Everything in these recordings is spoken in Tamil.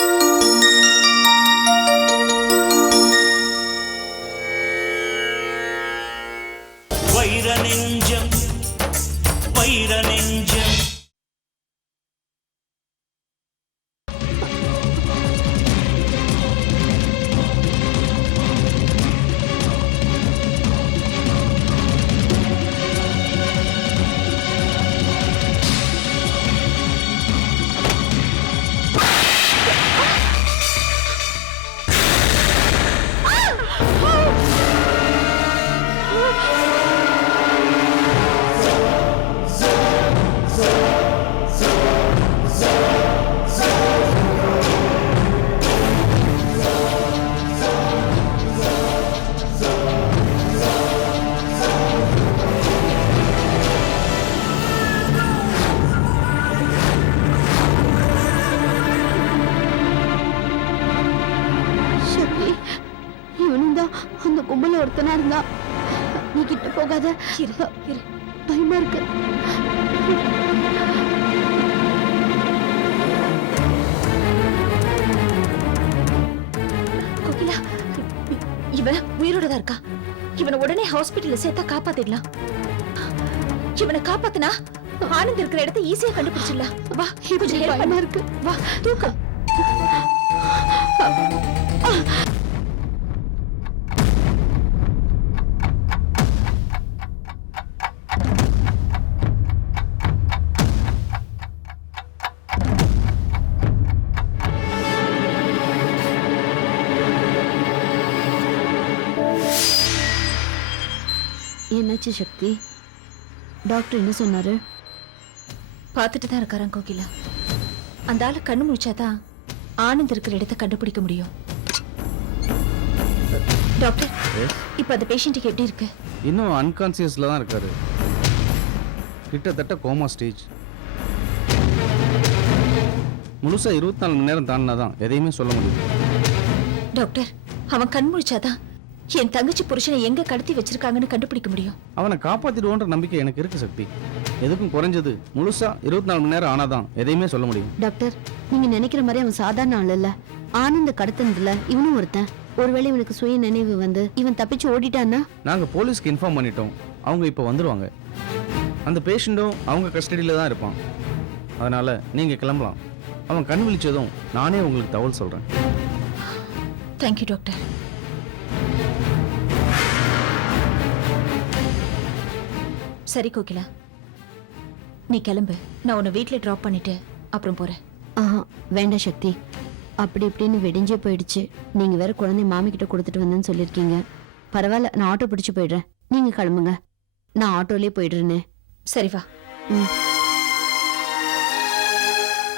うん。சேர்த்தா காப்பாத்திடலாம். இவனை காப்பாத்துனா ஆனந்த் இருக்கிற இடத்த ஈஸியா கண்டுபிடிச்சிடலாம். வா கொஞ்சம் ஹெல்ப் பண்ணு. இருக்கு. வா தூக்கு. என்னாச்சு சக்தி. டாக்டர் என்ன சொன்னாரு? பார்த்துட்டு தான் இருக்காராம் கோகிலா. அந்த ஆளு கண்ணு முழிச்சாதான் ஆனந்த் இருக்கிற இடத்த கண்டுபிடிக்க முடியும். டாக்டர் இப்ப அந்த பேஷண்ட்டுக்கு எப்படி இருக்கு? இன்னும் அன்கான்சியஸில் தான் இருக்காரு. கிட்டத்தட்ட கோமா ஸ்டேஜ் முழுசா இருபத்தி நாலு மணி நேரம் தாண்டினா தான் எதையுமே சொல்ல முடியும். டாக்டர் அவன் கண் முழிச்சாதான் என் தங்கச்சி புருஷனை எங்க கடத்தி வச்சிருக்காங்கன்னு கண்டுபிடிக்க முடியும்? அவனை காப்பாத்திடுவோன்ற நம்பிக்கை எனக்கு இருக்கு சக்தி. எதுக்கும் குறைஞ்சது முழுசா இருபத்தி நாலு மணி நேரம் ஆனாதான் எதையுமே சொல்ல முடியும். டாக்டர் நீங்க நினைக்கிற மாதிரி அவன் சாதாரண ஆள் இல்ல. ஆனந்த கடத்தினதுல இவனும் ஒருத்தன். ஒருவேளை இவனுக்கு சுய நினைவு வந்து இவன் தப்பிச்சு ஓடிட்டான்னா? நாங்கள் போலீஸ்க்கு இன்ஃபார்ம் பண்ணிட்டோம். அவங்க இப்போ வந்துருவாங்க. அந்த பேஷண்ட்டும் அவங்க கஸ்டடியில் தான் இருப்பான். அதனால நீங்கள் கிளம்பலாம். அவன் கண் விழிச்சதும் நானே உங்களுக்கு தகவல் சொல்கிறேன் தேங்க்யூ டாக்டர் சரி கோகிலா. நீ கிளம்பு. நான் உன்னை வீட்டில் ட்ராப் பண்ணிட்டு அப்புறம் போறேன். ஆஹா வேண்டாம் சக்தி. அப்படி இப்படின்னு வெடிஞ்சே போயிடுச்சு. நீங்க வேற குழந்தை மாமி கிட்ட கொடுத்துட்டு வந்தேன்னு சொல்லிருக்கீங்க பரவாயில்ல நான் ஆட்டோ பிடிச்சு போயிடுறேன். நீங்க கிளம்புங்க. நான் ஆட்டோலயே போயிடுறேனே. சரி வா. ம்.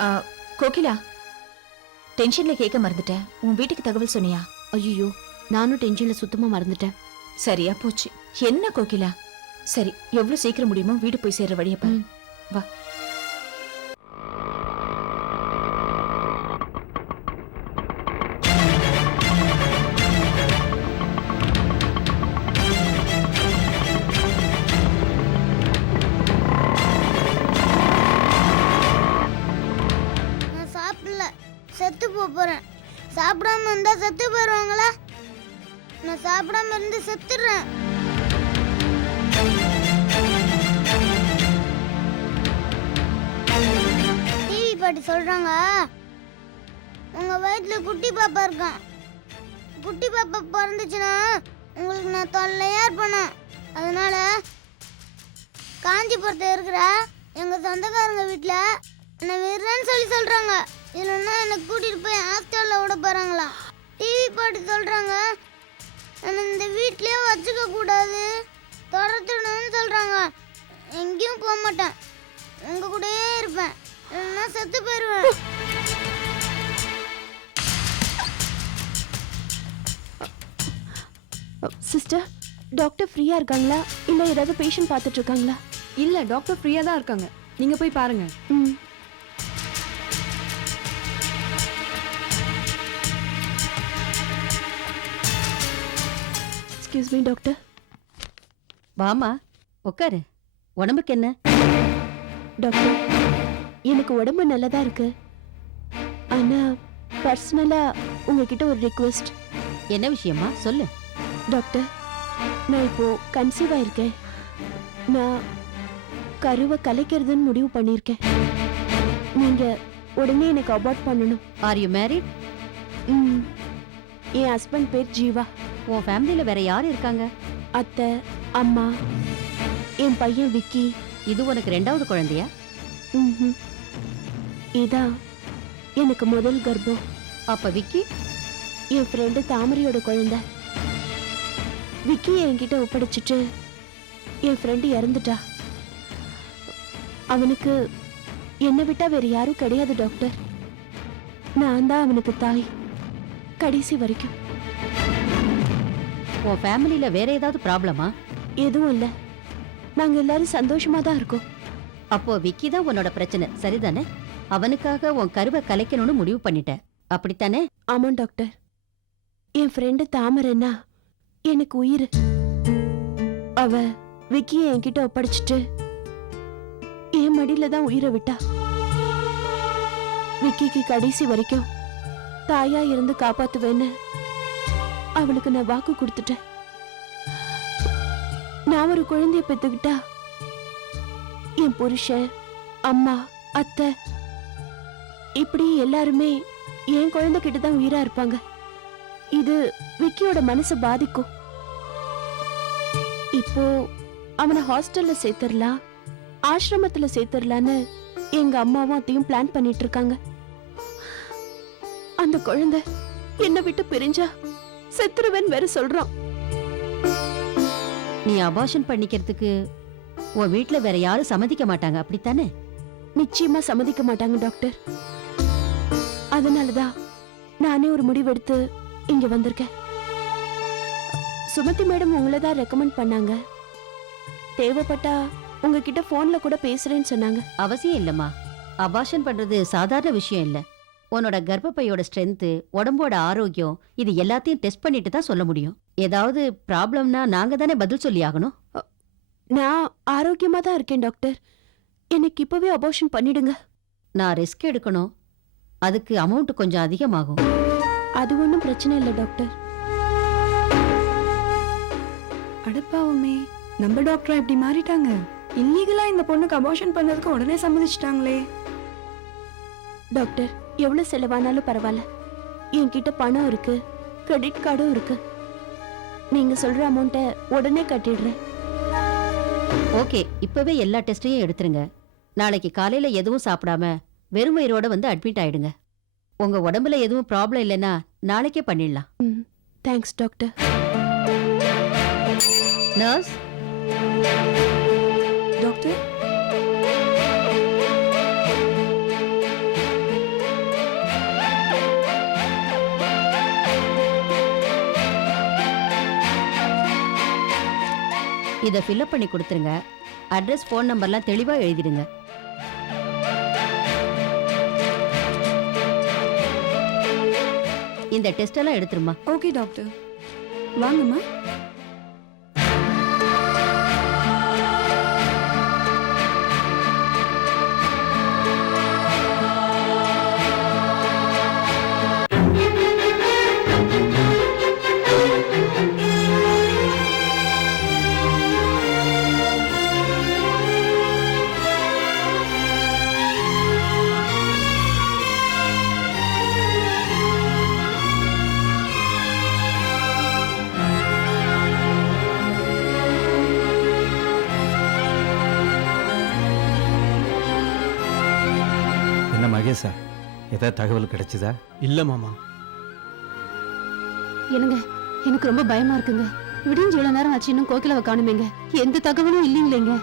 ஆ, கோகிலா டென்ஷன்ல கேட்க மறந்துட்டேன். உன் வீட்டுக்கு தகவல் சொன்னியா? ஐயோ நானும் டென்ஷன்ல சுத்தமா மறந்துட்டேன். சரியா போச்சு. என்ன கோகிலா? சரி எவ்வளவு சீக்கிரம் முடியுமோ வீடு போய் சேர்ற வழியை பாரு. வா சொல்கிறாங்க சொல்றாங்க. உங்க வயிற்றுல குட்டி பாப்பா இருக்கான் குட்டி பாப்பா பிறந்துச்சுன்னா உங்களுக்கு நான் தொல்லையா இருப்பேனா அதனால காஞ்சிபுரத்தில் இருக்கிற எங்க சொந்தக்காரங்க வீட்டில் என்னை விடுறேன்னு சொல்லி சொல்றாங்க. இல்லைன்னா என்னை கூட்டிட்டு போய் ஹாஸ்டலில் விட போறாங்களா? டிவி பாட்டு சொல்றாங்க. என்னை இந்த வீட்லயே வச்சுக்க கூடாது. துரத்திடணும்னு சொல்றாங்க. எங்கேயும் போக மாட்டேன். உங்க கூடயே இருப்பேன். இல்லைன்னா செத்து போயிடுவேன் சிஸ்டர் டாக்டர் ஃப்ரீயா இருக்காங்களா? இல்ல ஏதாவது பேஷண்ட் பார்த்துட்டு இருக்காங்களா? இல்ல டாக்டர் ஃப்ரீயா தான் இருக்காங்க. நீங்க போய் பாருங்க. ம். எக்ஸ்கியூஸ் மீ டாக்டர் வாமா உட்காரு உடம்புக்கு என்ன? டாக்டர் எனக்கு உடம்பு நல்லதா இருக்கு. ஆனா பர்சனலா உங்ககிட்ட ஒரு ரிக்வெஸ்ட் என்ன விஷயமா சொல்லு. டாக்டர் நான் இப்போ கன்சீவ் ஆயிருக்கேன். நான் கருவை கலைக்கிறதுன்னு முடிவு பண்ணியிருக்கேன். நீங்க உடனே எனக்கு அபார்ட் பண்ணணும். ஆர் யூ மேரிட் ம். என் ஹஸ்பண்ட் பேர் ஜீவா. உன் ஃபேமிலியில வேற யார் இருக்காங்க? அத்தை அம்மா என் பையன் விக்கி. இது உனக்கு ரெண்டாவது குழந்தையா. இதான் எனக்கு முதல் கர்ப்பம். அப்ப விக்கி? என் ஃப்ரெண்டு தாமரையோட குழந்தை. விக்கி என்கிட்ட ஒப்படைச்சிட்டு என் ஃப்ரெண்டு இறந்துட்டா. அவனுக்கு என்னை விட்டா வேற யாரும் கிடையாது டாக்டர் நான் தான் அவனுக்கு தாய். கடைசி வரைக்கும். உன் ஃபேமிலியில வேற ஏதாவது ப்ராப்ளமா எதுவும் இல்லை. நாங்க எல்லாரும் சந்தோஷமா தான் இருக்கோம். அப்போ விக்கி தான் உன்னோட பிரச்சனை சரிதானே? அவனுக்காக உன் கருவை கலைக்கணும்னு முடிவு பண்ணிட்ட. அப்படித்தானே? ஆமாம் டாக்டர். என் ஃப்ரெண்டு தாமரைன்னா எனக்கு உயிர். அவ விக்கியை என்கிட்ட ஒப்படைச்சிட்டு என் மடியில தான் உயிரை விட்டா. விக்கிக்கு கடைசி வரைக்கும் தாயா இருந்து காப்பாத்துவேன்னு அவளுக்கு நான் வாக்கு கொடுத்துட்டேன். நான் ஒரு குழந்தைய பெத்துக்கிட்டா என் புருஷன் அம்மா அத்தை இப்படி எல்லாருமே என் குழந்தை கிட்ட தான் உயிரா இருப்பாங்க. இது விக்கியோட மனசை பாதிக்கும். இப்போ அவனை ஹாஸ்டல்ல சேர்த்துடலாம் ஆசிரமத்துல சேர்த்துடலான்னு எங்க அம்மாவும் அத்தையும் பிளான் பண்ணிட்டு இருக்காங்க. அந்த குழந்தை என்னை விட்டு பிரிஞ்சா செத்துருவேன் வேற சொல்றான். நீ அபாஷன் பண்ணிக்கிறதுக்கு உன் வீட்ல வேற யாரும் சம்மதிக்க மாட்டாங்க அப்படித்தானே? நிச்சயமா சம்மதிக்க மாட்டாங்க டாக்டர். அதனாலதான் நானே ஒரு முடிவெடுத்து இங்க வந்திருக்கேன். சுமதி மேடம் உங்களை தான் ரெக்கமெண்ட் பண்ணாங்க. தேவைப்பட்டா உங்ககிட்ட போன்ல கூட பேசுறேன்னு சொன்னாங்க. அவசியம் இல்லம்மா. அபார்ஷன் பண்றது சாதாரண விஷயம் இல்ல. உன்னோட கர்ப்பப்பையோட ஸ்ட்ரென்த் உடம்போட ஆரோக்கியம் இது எல்லாத்தையும் டெஸ்ட் பண்ணிட்டு தான் சொல்ல முடியும். ஏதாவது ப்ராப்ளம்னா நாங்க தானே பதில் சொல்லி ஆகணும். நான் ஆரோக்கியமா தான் இருக்கேன் டாக்டர். எனக்கு இப்பவே அபார்ஷன் பண்ணிடுங்க. நான் ரிஸ்க் எடுக்கணும். அதுக்கு அமௌண்ட் கொஞ்சம் அதிகமாகும். அது ஒன்றும் பிரச்சனை இல்லை டாக்டர். அடப்பாவுமே நம்ம டாக்டரா இப்படி மாறிட்டாங்க? இல்லீகலா இந்த பொண்ணுக்கு அபார்ஷன் பண்ணதுக்கு உடனே சம்மதிச்சிட்டாங்களே. டாக்டர் எவ்வளவு செலவானாலும் பரவாயில்ல. என்கிட்ட பணம் இருக்கு கிரெடிட் கார்டும் இருக்கு. நீங்க சொல்ற அமௌண்ட்டை உடனே கட்டிடுறேன். ஓகே இப்பவே எல்லா டெஸ்டையும் எடுத்துருங்க. நாளைக்கு காலையில எதுவும் சாப்பிடாம வெறும் வயிறோட வந்து அட்மிட் ஆயிடுங்க. உங்க உடம்புல எதுவும் ப்ராப்ளம் இல்லைன்னா நாளைக்கே பண்ணிடலாம். தேங்க்ஸ் டாக்டர் நர்ஸ் டாக்டர் இதை ஃபில்அப் பண்ணி கொடுத்துருங்க. அட்ரஸ் ஃபோன் நம்பர்லாம் தெளிவாக எழுதிடுங்க. இந்த டெஸ்ட் எல்லாம் எடுத்துருமா ஓகே டாக்டர் வாங்கம்மா. ஏதாவது தகவல் கிடைச்சதா? இல்ல மாமா. என்னங்க எனக்கு ரொம்ப பயமா இருக்குங்க. விடிஞ்சு இவ்வளவு நேரம் ஆச்சு இன்னும் கோகிலாவை காணுமேங்க. எந்த தகவலும் இல்லைங்களேங்க.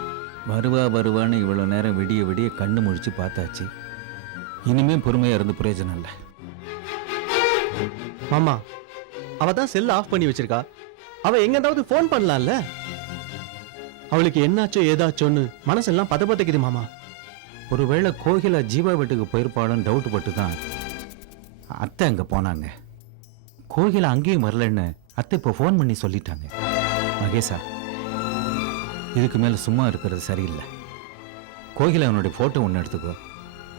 வருவா வருவான்னு இவ்வளோ நேரம் விடிய விடிய கண்ணு முழிச்சு பார்த்தாச்சு. இனிமே பொறுமையா இருந்து பிரயோஜனம் இல்லை. மாமா அவ தான் செல் ஆஃப் பண்ணி வச்சிருக்கா. அவ எங்கேயாவது ஃபோன் பண்ணலாம்ல? அவளுக்கு என்னாச்சோ ஏதாச்சோன்னு மனசெல்லாம் பத பதைக்குது மாமா. ஒருவேளை கோகிலா ஜீவா வீட்டுக்கு போயிருப்பாளுன்னு டவுட் பட்டு தான் அத்தை அங்கே போனாங்க. கோகிலா அங்கேயும் வரலன்னு அத்தை இப்போ ஃபோன் பண்ணி சொல்லிட்டாங்க. மகேஷா இதுக்கு மேலே சும்மா இருக்கிறது சரியில்லை. கோகிலா அவனுடைய ஃபோட்டோ ஒன்று எடுத்துக்கோ.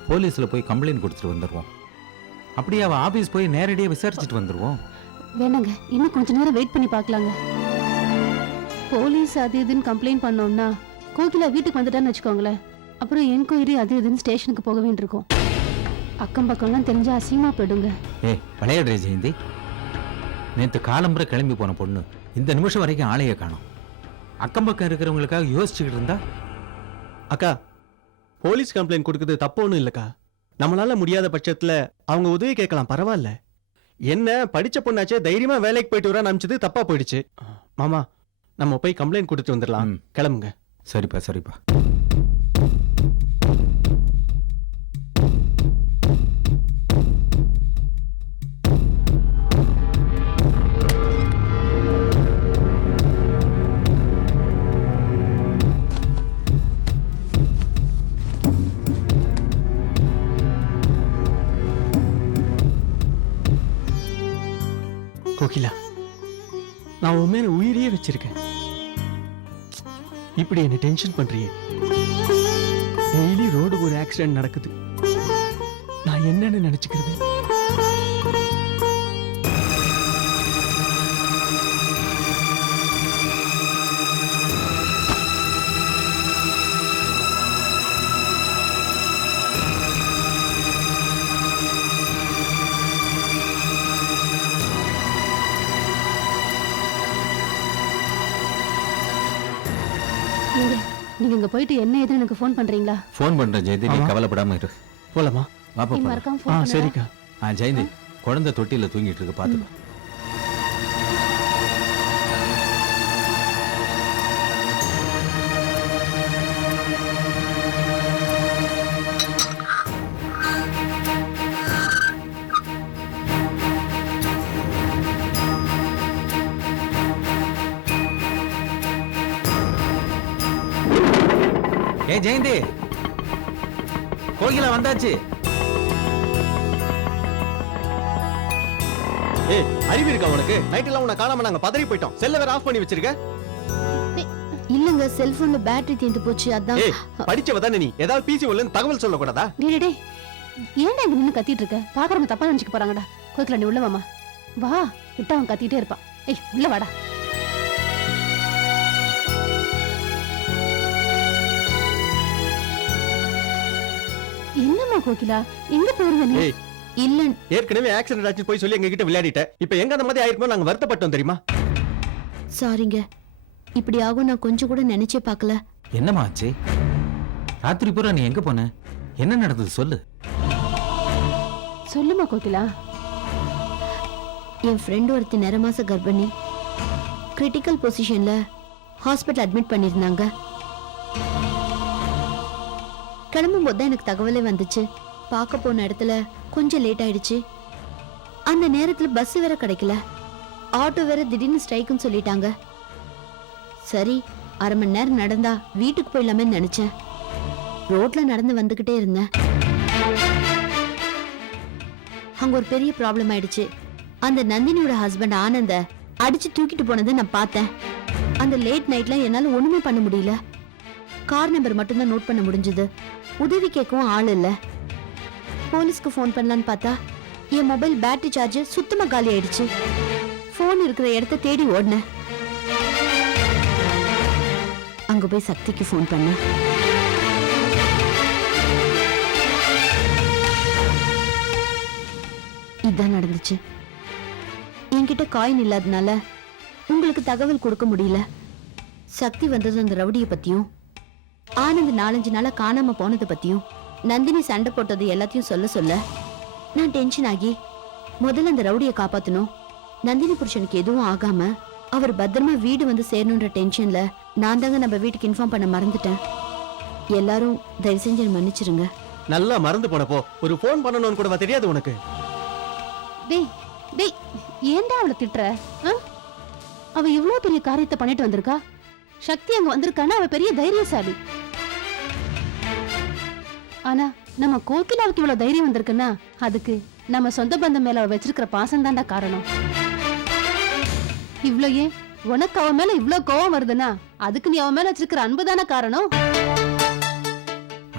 போலீஸில் போய் கம்ப்ளைண்ட் கொடுத்துட்டு வந்துடுவோம் அப்படியே அவள் ஆபீஸ் போய் நேரடியாக விசாரிச்சுட்டு வந்துடுவோம் வேணாங்க இன்னும் கொஞ்ச நேரம் வெயிட் பண்ணி பார்க்கலாங்க. போலீஸ் அது இதுன்னு கம்ப்ளைண்ட் பண்ணோம்னா கோகிலா வீட்டுக்கு வந்துட்டான்னு வச்சுக்கோங்களேன். அப்புறம் என்கொயரி அது இதுன்னு ஸ்டேஷனுக்கு போக வேண்டியிருக்கும். அக்கம் பக்கம்லாம் தெரிஞ்சா அசிங்கமா போயிடுங்க. ஏய் விளையாடுறே ஜெயந்தி. நேற்று காலம்புற கிளம்பி போன பொண்ணு இந்த நிமிஷம் வரைக்கும் ஆளையே காணோம். அக்கம் பக்கம் இருக்கிறவங்களுக்காக யோசிச்சுக்கிட்டு இருந்தா? அக்கா போலீஸ் கம்ப்ளைண்ட் கொடுக்கறது தப்பு ஒன்றும் இல்லக்கா. நம்மளால முடியாத பட்சத்துல அவங்க உதவி கேட்கலாம் பரவாயில்ல. என்ன படிச்ச பொண்ணாச்சே தைரியமா வேலைக்கு போயிட்டு வர அனுப்பிச்சது தப்பா போயிடுச்சு. மாமா நம்ம போய் கம்ப்ளைண்ட் கொடுத்துட்டு வந்துடலாம். கிளம்புங்க. சரிப்பா சரிப்பா. நான் உன் மேல உயிரையே வச்சிருக்கேன். இப்படி என்ன டென்ஷன் பண்றியே. டெய்லி ரோடு ஒரு ஆக்சிடென்ட் நடக்குது. நான் என்னன்னு நினைச்சுக்கிறது? நீங்க இங்க போயிட்டு என்ன ஏதுன்னு எனக்கு ஃபோன் பண்றீங்களா? ஃபோன் பண்றேன் ஜெயந்தி. நீ. கவலைப்படாம இரு. போலாமா? வாப்பா போலாம். மறக்காம ஆ ஃபோன் பண்ணுங்க சரிக்கா. ஆ ஜெயந்தி குழந்தை தொட்டில தூங்கிட்டு இருக்கு பாத்துக்கோ. ஏ ஜெயந்தி. கோகிலா வந்தாச்சு. ஏய் அறிவு இருக்கா உனக்கு? நைட் எல்லாம் உன்னை காணாம நாங்க பதறி போயிட்டோம். செல்ல வேற ஆஃப் பண்ணி வச்சிருக்க? இல்லங்க செல்போன்ல பேட்டரி தீர்ந்து போச்சு அதான். ஏய் படிச்சவ தானே நீ? ஏதாவது பிசி உள்ள தகவல் சொல்லக்கூடாதா? டேய் டேய், டேய். ஏன்டா இங்க நின்னு கத்திட்டு இருக்க பாக்குறவங்க தப்பா நினைச்சுக்க போறாங்கடா. கோகிலா நீ உள்ள வாமா வா விட்டா அவன் கத்திட்டே இருப்பான். ஏய் உள்ள வாடா. என்னம்மா கோகிலா? எங்க ஏய். இல்ல ஏற்கனவே ஆக்சிடென்ட் ஆச்சு போய் சொல்லி எங்க கிட்ட விளையாடிட்ட. இப்போ எங்க அந்த மாதிரி ஆயிருக்குமோ நாங்க வருத்தப்பட்டோம் தெரியுமா? சாரிங்க இப்படி ஆகும் நான் கொஞ்சம் கூட நினைச்சே பார்க்கல. என்னம்மா ஆச்சு? ராத்திரி பூரா நீ எங்க போன? என்ன நடந்தது சொல்லு. சொல்லுமா கோகிலா? என் ஃப்ரெண்ட் ஒருத்தி நிற மாச கர்ப்பிணி. கிரிட்டிக்கல் பொசிஷன்ல ஹாஸ்பிட்டல் அட்மிட் பண்ணியிருந்தாங்க. கிளம்பும் போது தான் எனக்கு தகவலே வந்துச்சு. பார்க்க போன இடத்துல கொஞ்சம் லேட் ஆயிடுச்சு. அந்த நேரத்தில் பஸ் வேற கிடைக்கல. ஆட்டோ வேற திடீர்னு ஸ்ட்ரைக்குன்னு சொல்லிட்டாங்க. சரி அரை மணி நேரம் நடந்தா வீட்டுக்கு போயிடலாமே நினைச்சேன். ரோட்ல நடந்து வந்துகிட்டே இருந்தேன். அங்க ஒரு பெரிய ப்ராப்ளம் ஆயிடுச்சு. அந்த நந்தினியோட ஹஸ்பண்ட் ஆனந்த அடிச்சு தூக்கிட்டு போனதை நான் பார்த்தேன். அந்த லேட் நைட்ல என்னால ஒண்ணுமே பண்ண முடியல. கார் நம்பர் மட்டும்தான் நோட் பண்ண முடிஞ்சது. உதவி கேட்கவும் ஆள் இல்ல. போலீஸ்க்கு ஃபோன் பண்ணலான்னு பார்த்தா என் மொபைல் பேட்டரி சார்ஜ் சுத்தமாக காலி ஆயிடுச்சு. ஃபோன் இருக்கிற இடத்த தேடி ஓடினேன். அங்கே போய் சக்திக்கு ஃபோன் பண்ணேன். இதுதான் நடந்துச்சு. என்கிட்ட காயின் இல்லாதனால உங்களுக்கு தகவல் கொடுக்க முடியல. சக்தி வந்தது அந்த ரவுடியை பற்றியும் ஆனந்த் நாலஞ்சு நாளா காணாம போனதை பத்தியும் நந்தினி சண்டை போட்டது எல்லாத்தையும் சொல்ல சொல்ல நான் டென்ஷன் ஆகி முதல்ல அந்த ரவுடியை காப்பாத்தணும். நந்தினி புருஷனுக்கு எதுவும் ஆகாம அவர் பத்திரமா வீடு வந்து சேரணுன்ற டென்ஷன்ல நான் தாங்க நம்ம வீட்டுக்கு இன்ஃபார்ம் பண்ண மறந்துட்டேன். எல்லாரும் தயவு செஞ்சு மன்னிச்சிருங்க. நல்லா மறந்து போனப்போ ஒரு ஃபோன் பண்ணணும்னு கூடவா தெரியாது உனக்கு? டேய் டேய் ஏன்டா அவளை திட்டுற? ஆ? அவ இவ்ளோ பெரிய காரியத்தை பண்ணிட்டு வந்திருக்கா? சக்தி அங்க வந்திருக்கானா? அவ பெரிய தைரியசாலி. ஆனா நம்ம கோகிலாவுக்கு இவ்வளவு தைரியம் வந்திருக்குன்னா அதுக்கு நம்ம சொந்த பந்தம் மேல அவ வச்சிருக்கிற பாசம் தான்டா காரணம். இவ்ளோ ஏன்? உனக்கு அவன் மேல இவ்ளோ கோவம் வருதுன்னா அதுக்கு நீ அவன் மேல வச்சிருக்கிற அன்பு தானே காரணம்?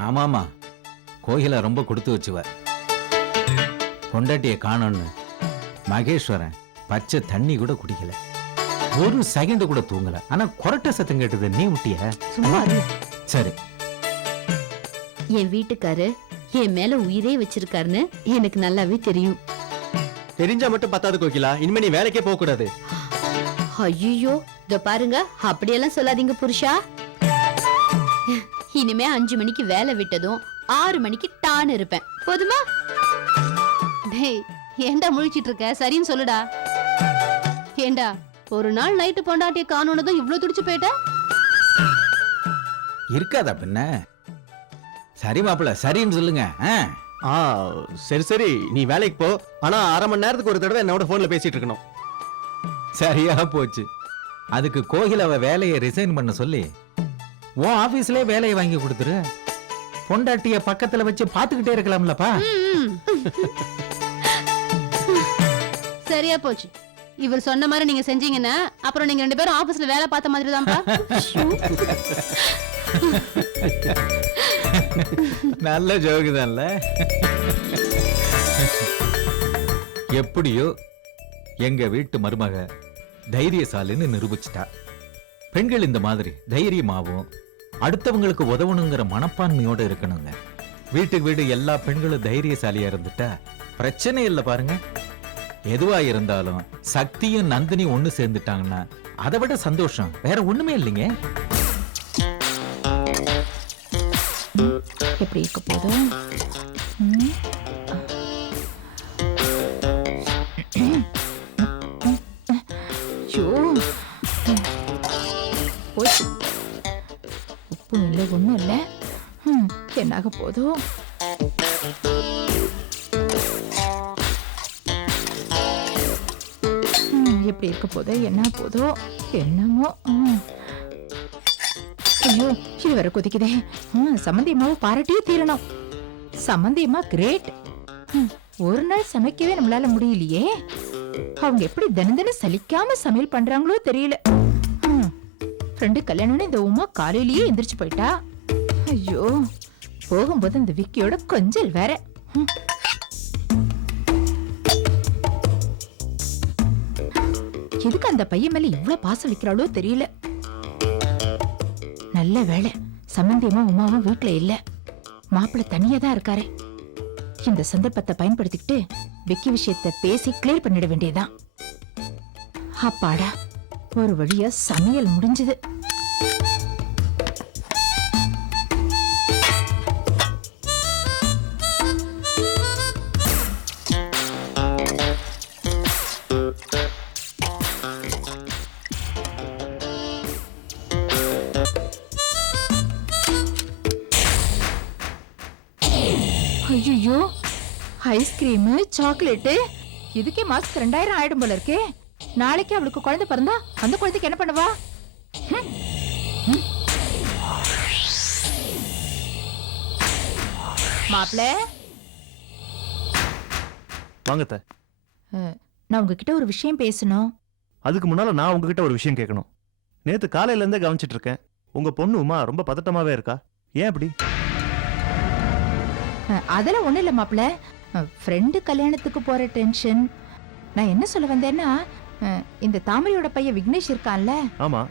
ஆமாமா. கோகிலா ரொம்ப கொடுத்து வச்சுவ. பொண்டாட்டியை காணோன்னு மகேஸ்வரன் பச்சை தண்ணி கூட குடிக்கல. ஒரு செகண்ட் கூட தூங்கல. ஆனா கொரட்டை சத்தம் கேட்டது நீ விட்டிய சும்மா. சரி. என் வீட்டுக்காரு என் மேல உயிரே வச்சிருக்காருன்னு எனக்கு நல்லாவே தெரியும். தெரிஞ்சா மட்டும் பத்தாது கோகிலா. இனிமே நீ வேலைக்கே போக கூடாது. ஐயோ இதோ பாருங்க அப்படியெல்லாம் சொல்லாதீங்க புருஷா. இனிமே அஞ்சு மணிக்கு வேலை விட்டதும் ஆறு மணிக்கு டான் இருப்பேன். போதுமா? டேய் ஏன்டா முழிச்சிட்டு இருக்க? சரின்னு சொல்லுடா. ஏண்டா ஒரு நாள் நைட்டு பொண்டாட்டிய காணோனதும் இவ்ளோ துடிச்சு போயிட்ட? இருக்காதா பின்ன? சரி மாப்பிள்ள சரின்னு சொல்லுங்க. ஆ? ஆ சரி சரி. நீ வேலைக்கு போ. ஆனா அரை மணி நேரத்துக்கு ஒரு தடவை என்னோட போன்ல பேசிட்டு இருக்கணும். சரியா போச்சு. அதுக்கு கோகிலாவை வேலையை ரிசைன் பண்ண சொல்லி உன் ஆபீஸ்லயே வேலையை வாங்கி கொடுத்துரு. பொண்டாட்டிய பக்கத்துல வச்சு பாத்துக்கிட்டே இருக்கலாம்லப்பா. சரியா போச்சு. இவர் சொன்ன மாதிரி நீங்க செஞ்சீங்கன்னா அப்புறம் நீங்க ரெண்டு பேரும் ஆபீஸ்ல வேலை பார்த்த மாதிரி தான்ப்பா நல்ல ஜோக்கு தான்ல. எப்படியோ எங்க வீட்டு மருமக தைரியசாலின்னு நிரூபிச்சிட்டா. பெண்கள் இந்த மாதிரி தைரியமாவும் அடுத்தவங்களுக்கு உதவணுங்கிற மனப்பான்மையோட இருக்கணுங்க. வீட்டுக்கு வீடு எல்லா பெண்களும் தைரியசாலியா இருந்துட்டா பிரச்சனை இல்லை பாருங்க. எதுவா இருந்தாலும் சக்தியும் நந்தினி ஒண்ணு சேர்ந்துட்டாங்கன்னா அதை விட சந்தோஷம். வேற ஒண்ணுமே இல்லைங்க. எப்படி இருக்க போது உப்பும் இல்லை ஒன்றும் இல்லை. என்னாக போதும் எப்படி இருக்க போதோ என்ன போதோ என்னமோ? ஐயோ. இது வர கொதிக்குதே. ம், சம்மந்தி அம்மாவை பாராட்டியே தீரணும். சம்மந்தி அம்மா கிரேட் ஒரு நாள் சமைக்கவே நம்மளால முடியலையே. அவங்க எப்படி தினம் தினம் சலிக்காம சமையல் பண்றாங்களோ தெரியல. ஃப்ரெண்டு கல்யாணம்னு இந்த உமா காலையிலேயே எந்திரிச்சு போயிட்டா. ஐயோ போகும்போது அந்த விக்கியோட கொஞ்சல் வேற. எதுக்கு அந்த பையன் மேல இவ்வளவு பாசம் வைக்கிறாளோ தெரியல. நல்ல வேலை சம்பந்தியமும் உமாவும் வீட்ல இல்ல. மாப்பிள்ள தனியா தான் இருக்காரு. இந்த சந்தர்ப்பத்தை பயன்படுத்திக்கிட்டு விக்கி விஷயத்தை பேசி கிளியர் பண்ணிட வேண்டியதுதான். அப்பாடா ஒரு வழியா சமையல் முடிஞ்சது. Ice cream chocolate. இதுக்கே மாசத்துக்கு ரெண்டாயிரம் ஆயிடும் போல இருக்கே. நாளைக்கு அவளுக்கு குழந்தை பிறந்தா அந்த குழந்தைக்கு என்ன பண்ணுவா. மாப்ள வாங்கத்த நான் உங்ககிட்ட ஒரு விஷயம் பேசணும். அதுக்கு முன்னால நான் உங்ககிட்ட ஒரு விஷயம் கேட்கணும் நேத்து காலையில இருந்தே கவனிச்சிட்டு இருக்கேன். உங்க பொண்ணு உமா ரொம்ப பதட்டமாவே இருக்கா? ஏன் அப்படி? அதெல்லாம் ஒண்ணும் இல்ல மாப்ள ஃப்ரெண்டு கல்யாணத்துக்கு போற டென்ஷன் நான் என்ன சொல்ல வந்தேன்னா இந்த தாமரையோட பையன் விக்னேஷ் இருக்கான்ல? ஆமா.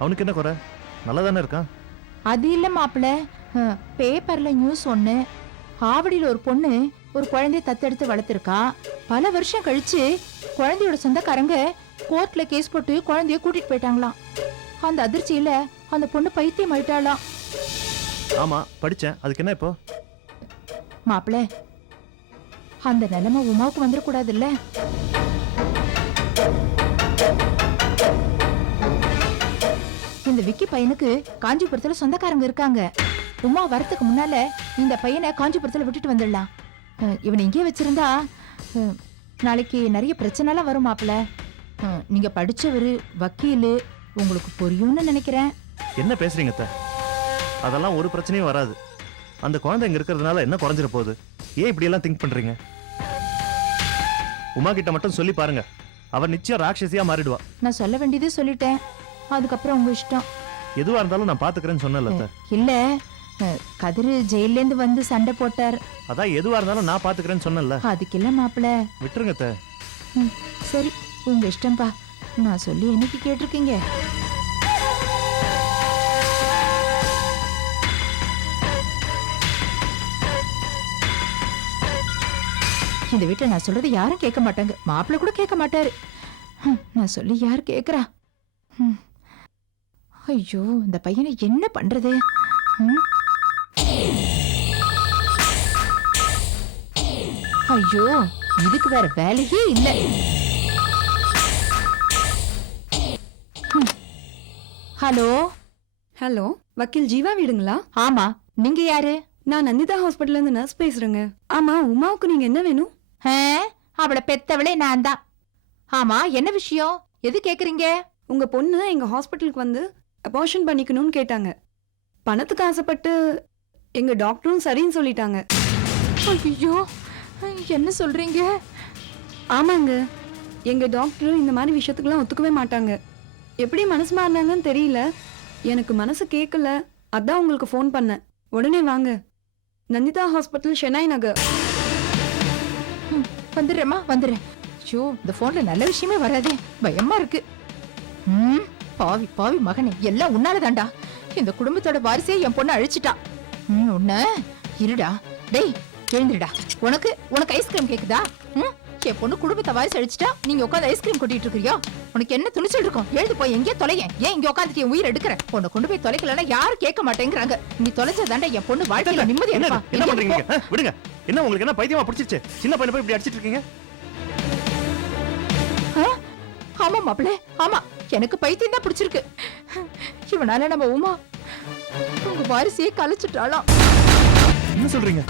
அவனுக்கு என்ன குறை? நல்லா தானே இருக்கான்? அது இல்ல மாப்பிள்ள பேப்பர்ல நியூஸ் ஒண்ணு. ஆவடியில ஒரு பொண்ணு ஒரு குழந்தைய தத்தெடுத்து வளர்த்துருக்கா. பல வருஷம் கழிச்சு குழந்தையோட சொந்தக்காரங்க கோர்ட்ல கேஸ் போட்டு குழந்தைய கூட்டிட்டு போயிட்டாங்களாம். அந்த அதிர்ச்சியில அந்த பொண்ணு பைத்தியம் ஆயிட்டாளாம் ஆமா படிச்சேன். அதுக்கு என்ன இப்போ? மாப்பிள்ள அந்த நிலைமை உமாவுக்கு வந்துடக்கூடாதுல்ல? இந்த விக்கி பையனுக்கு காஞ்சிபுரத்துல சொந்தக்காரங்க இருக்காங்க. உமா வரத்துக்கு முன்னால இந்த பையனை காஞ்சிபுரத்துல விட்டுட்டு வந்துடலாம். இவனை இங்கே வச்சிருந்தா நாளைக்கு நிறைய பிரச்சனைலாம் வரும் மாப்பிள்ள. நீங்க படிச்சவரு வக்கீலு உங்களுக்கு புரியும்னு நினைக்கிறேன். என்ன பேசுறீங்க அத்தை? அதெல்லாம் ஒரு பிரச்சனையும் வராது. அந்த குழந்தை இங்க இருக்கிறதுனால என்ன குறைஞ்சிட போகுது? ஏன் இப்படி எல்லாம் திங்க் பண்றீங்க? உமா கிட்ட மட்டும் சொல்லி பாருங்க. அவர் நிச்சயம் ராட்சசியா மாறிடுவா. நான் சொல்ல வேண்டியது சொல்லிட்டேன். அதுக்கப்புறம் உங்க இஷ்டம். எதுவா இருந்தாலும் நான் பாத்துக்கிறேன்னு சொன்னேன்ல. இல்ல கதிரு ஜெயில இருந்து வந்து சண்டை போட்டார். அதான் எதுவா இருந்தாலும் நான் பாத்துக்கிறேன்னு சொன்னேன்ல. அதுக்கு இல்ல மாப்பிள. விட்டுருங்க. சரி உங்க இஷ்டம்பா. நான் சொல்லி என்னைக்கு கேட்டிருக்கீங்க? இந்த வீட்டுல நான் சொல்றது யாரும் கேட்க மாட்டாங்க. மாப்பிள்ளை கூட கேட்க மாட்டாரு. நான் சொல்லி யார் கேக்குறா. ஐயோ இந்த பையனை என்ன பண்றது? ஐயோ இதுக்கு வேற வேலையே இல்ல. ஹலோ? ஹலோ வக்கீல் ஜீவா வீடுங்களா? ஆமா நீங்க யாரு? நான் நந்திதா ஹாஸ்பிட்டல்ல இருந்து நர்ஸ் பேசுறேங்க. ஆமா உமாவுக்கு நீங்க என்ன வேணும்? அவளை பெத்தவளே நான் தான் ஆமா என்ன விஷயம்? எது கேக்குறீங்க? உங்க பொண்ணு எங்க ஹாஸ்பிட்டலுக்கு வந்து அபார்ஷன் பண்ணிக்கணும்னு கேட்டாங்க. பணத்துக்கு ஆசைப்பட்டு எங்க டாக்டரும் சரின்னு சொல்லிட்டாங்க. ஐயோ என்ன சொல்றீங்க? ஆமாங்க. எங்க டாக்டர் இந்த மாதிரி விஷயத்துக்குலாம் ஒத்துக்கவே மாட்டாங்க. எப்படி மனசு மாறினாங்கன்னு தெரியல. எனக்கு மனசு கேட்கல அதான் உங்களுக்கு ஃபோன் பண்ணேன். உடனே வாங்க. நந்திதா ஹாஸ்பிட்டல் ஷெனாய் நகர். வந்துடுறேம்மா வந்துடுறேன். ஐயோ இந்த போன்ல நல்ல விஷயமே வராதே. பயமா இருக்கு. ம், பாவி பாவி மகனே எல்லாம் உன்னால தான்டா இந்த குடும்பத்தோட வாரிசே என் பொண்ணு அழிச்சிட்டா. ம், உன்ன? இருடா. டேய் எழுந்துடா உனக்கு உனக்கு ஐஸ்கிரீம் கேக்குதா? ம், என் பொண்ணு குடும்பத்தை வாரிசு அழிச்சிட்டா நீங்க உட்காந்து ஐஸ்கிரீம் கொட்டிட்டு இருக்கிறியோ? உனக்கு என்ன துணிச்சல் இருக்கும்? எழுந்து போய் எங்கேயோ தொலையேன். ஏன் இங்க உட்காந்துட்டு என் உயிர் எடுக்கிற? உன்னை கொண்டு போய் தொலைக்கலன்னா யாரும் கேட்க மாட்டேங்கிறாங்க. நீ தொலைச்சதாண்டா என் பொண்ணு வாழ்க்கையில நிம்மதி என்ன விடுங்க. என்ன உங்களுக்கு என்ன பைத்தியமா பிடிச்சிருச்சு? சின்ன பையனை போய் இப்படி அடிச்சிட்டு இருக்கீங்க? ஆமா மாப்பிள. ஆமா. எனக்கு பைத்தியம் தான் பிடிச்சிருக்கு. இவனால நம்ம உமா உங்க வாரிசையே கலைச்சிட்டாளாம். என்ன சொல்றீங்க?